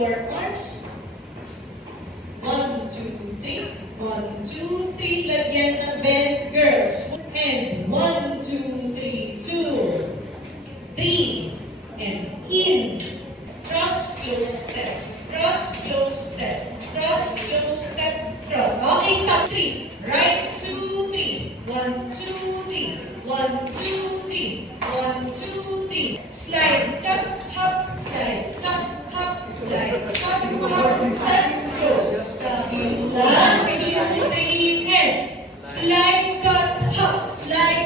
your arms. 1, 2, 3. 1, 2, 3. Lagyan ng bend, girls. And 1, 2, 3, 2, 3. And in. Cross, close, step. Cross, close, step. Cross, close, step. Cross. Okay, stop. 3. Right, 2, 3. 1, 2, 3. 1, 2, 3. 1, 2, 3. Slide, cut, hop, slide, cut, hop, slide, cut, hop, step, close. Kabila, 2, 3, and slide, cut, hop, slide,